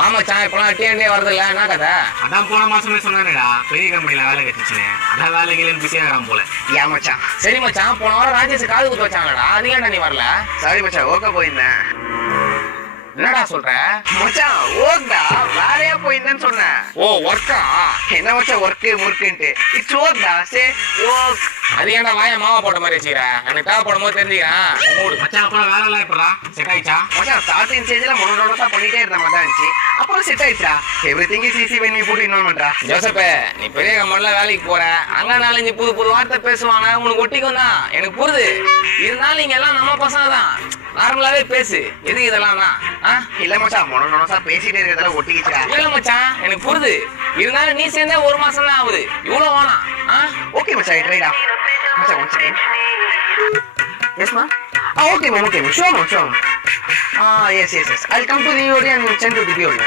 மச்சான் இப்பெல்லாம் டிஎன்டே வரதில்ல என்ன கதை? அதான் போன மாசமே சொன்னானேடா பெரிய கம்பெனில வேலை கிடைச்சிச்சுன்னு. அதான் வேலைக்கு பிஸியா இருக்கான் போல. ஏன் மச்சான்? சரி மச்சான், போன வாரம் ராஜேஷ் காது குத்து வச்சாங்கடா, அது ஏன்டா நீ வரல? சாரி மச்சான், ஓக்க போயிருந்தேன். என்னடா சொல்ற மச்சான்? ஓக்டா, வேலையா போயிருந்தேன்னு சொன்னேன். ஓ ஒர்க்கா? என்ன மச்சான் ஒர்க்கு முறுக்குன்ட்டு? இட்ஸ் ஓக்டா, சே ஓக். அது ஏன்டா வாய மாவா போட்ட மாதிரி வச்சுக்கிற? எனக்கு தேவைப்படும் போது தெரிஞ்சுக்கிறேன். மூடு மச்சான் அப்புறம் வேலை எல்லாம் எப்படா செட் ஆயிடுச்சா? மச்சான் ஸ்டார்டிங் ஸ்டேஜ்ல மொனோடோனஸா பண்ணிட்டே இருந்த மாதிரி தான் இருந்துச்சு. அப்புறம் செட் ஆயிடுச்சா. Everything is easy when we put involvement. ஜோசப்பே, நீ பெரிய கம்பெனில வேலைக்கு போற, அங்க 4-5 புது புது வார்த்தை பேசுவாங்க, உனக்கு ஒட்டிக்கும் தான், எனக்கு புரியுது. இருந்தாலும் நீங்க எல்லாம் நம்ம பசங்க தான், நார்மலாவே பேசு. எதுக்கு இதெல்லாம் தான்? இல்ல மச்சான், மொனோடோனஸா பேசிட்டே இருக்கிறதால ஒட்டிக்கிச்சா. இல்ல மச்சான், எனக்கு புரியுது. இருந்தாலும் நீ சேர்ந்தே 1 மாசம் தான் ஆகுது, இவ்வளவு வேணாம். ஓகே மச்சான், ட்ரைடா. மச்சான் ஒன் செகண்ட். எஸ் மா. Okay ma'am, okay ma'am, sure ma'am, sure ma'am. Yes yes yes, I'll come to the OD and send to the BOD.